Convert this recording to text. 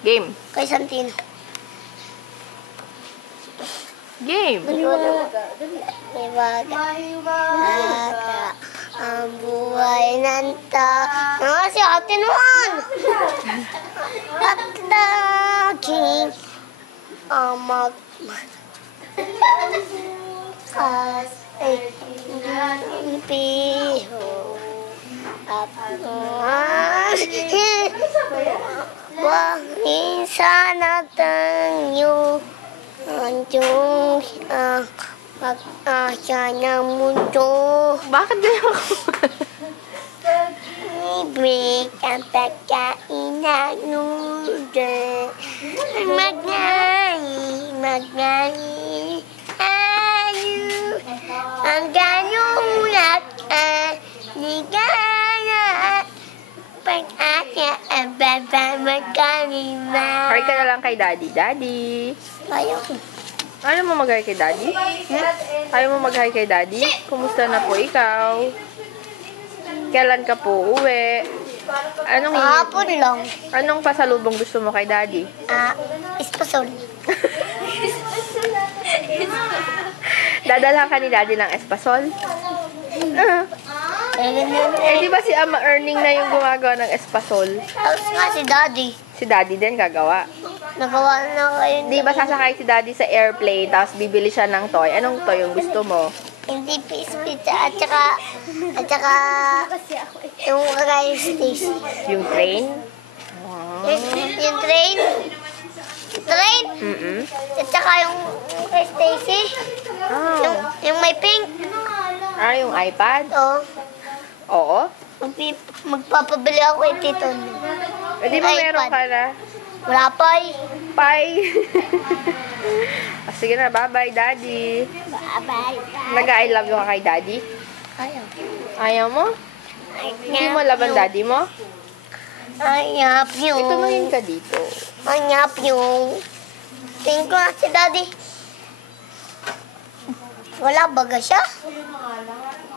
Game. Kay Santino. Game. Mahiwaga ang buhay ng tao. Si ate naman! At laging amag kasi piho at wangin sana tayo ang mag-asa ng mundo. Bakit ganyan ako? Ibig ang pagkain na nuda. Magnayi, ayo. Ang ganong ligaya. Pag-asa ang babamagkalima. Hi ka na lang kay Daddy. Daddy. Ayaw ko. Ayaw mo mag-hi kay Daddy? Ayaw mo mag-hi kay Daddy? Kumusta na po ikaw? Kailan ka po uwi? Hapon lang. Anong pasalubong gusto mo kay Daddy? Espasol. Dadalhan ka ni Daddy ng espasol? Eh, di ba si Ama Earning na yung gumagawa ng espasol? Tapos nga si Daddy. Si Daddy din gagawa. Nagawa na kayo. Di ba sasakay si Daddy sa airplane, tapos bibili siya ng toy? Anong toy yung gusto mo? Hindi pizza at saka yung kagaya station. Yung train? Yung train. At saka yung kay Stacy. Oh. Yung may pink. Yung iPad? Oo. Magpapabili ako kay Tito. Eh, di ba meron ka na? Wala pa eh. Bye! Sige na, bye-bye, Daddy. Bye-bye. Nag-I love you ka kay Daddy? Ayaw. Ayaw mo? Hindi mo laban Daddy mo? Ayaw yung. Tumingin ka dito. Ayaw yung. Tingin ko na si Daddy. Wala baga siya.